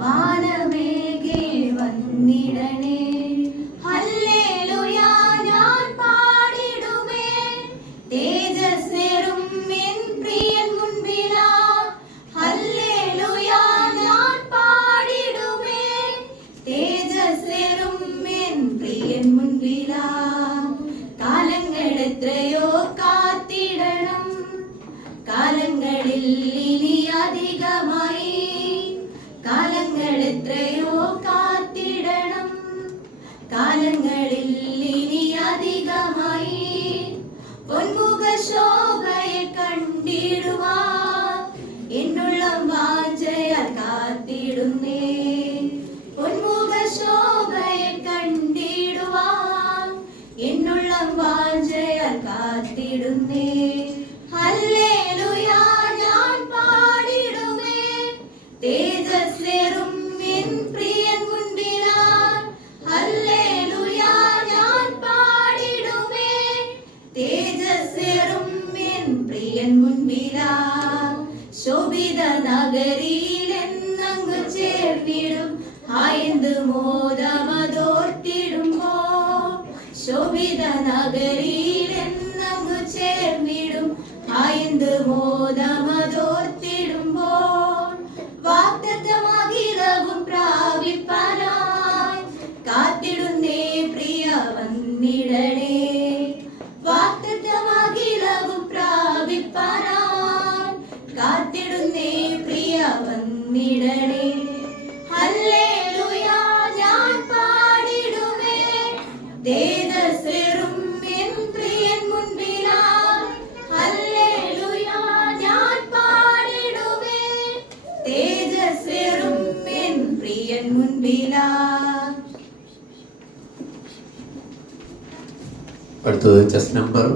വാനമേഘേ വന്നിടണേ. ഹല്ലേലൂയ ഞാൻ പാടിടുമേ, തേജസ്സേറും എൻ പ്രിയൻ മുൻപിലാ. ഹല്ലേലൂയ ഞാൻ പാടിടുമേ, തേജസ്സേറും എൻ പ്രിയൻ മുൻപിലാ. കാലങ്ങൾ എത്രയോ കാത്തിടണം, കാലങ്ങളിൽ ഇനി അധികമായി. കാലങ്ങൾ എത്രയോ കാത്തിടണം, കാലങ്ങളിൽ ഇനി അധികമായി. പൊൻമുഖ ശോഭയെ കണ്ടിടുവാൻ എന്നുള്ളം വാഞ്ചയാൽ കാത്തിടുന്നേ. പൊൻമുഖ ശോഭയെ കണ്ടിടുവാൻ എന്നുള്ളം വാഞ്ചയാൽ കാത്തിടുന്നേ. ഹല്ലേലൂയ ഞാൻ പാടിടുമേ, തേജസ്സേറും എൻ പ്രിയൻ മുൻപിലാ. ഹല്ലേലൂയ ഞാൻ പാടിടുമേ, തേജസ്സേറും എൻ പ്രിയൻ മുൻപിലാ. ശോഭിത നഗരിയിലെന്നങ്ങു ചേർന്നിടും, ആയെന്ത് മോദമതോർത്തിടുമ്പോ. ശോഭിത നഗരിയിലെന്നങ്ങു ചേർന്നിടും, ആയെന്ത് മോദമതോർത്തിടുമ്പോൾ. വാഗ്ദത്തമഖിലവും പ്രാപിപ്പാനായി കാത്തിടുന്നേ പ്രിയ വന്നിടണേ. വാഗ്ദത്തമഖിലവും പ്രാപിപ്പാനായി കാത്തിടുന്നേ പ്രിയ വന്നിടണേ. ഹല്ലേലൂയ ഞാൻ പാടിടുമേ, തേജസ്സേറും എൻ പ്രിയൻ മുൻപിലാ. ഹല്ലേലൂയ ഞാൻ പാടിടുമേ, തേജസ്സേറും എൻ പ്രിയൻ മുൻപിലാ. അടുത്തത് ചെസ് നമ്പർ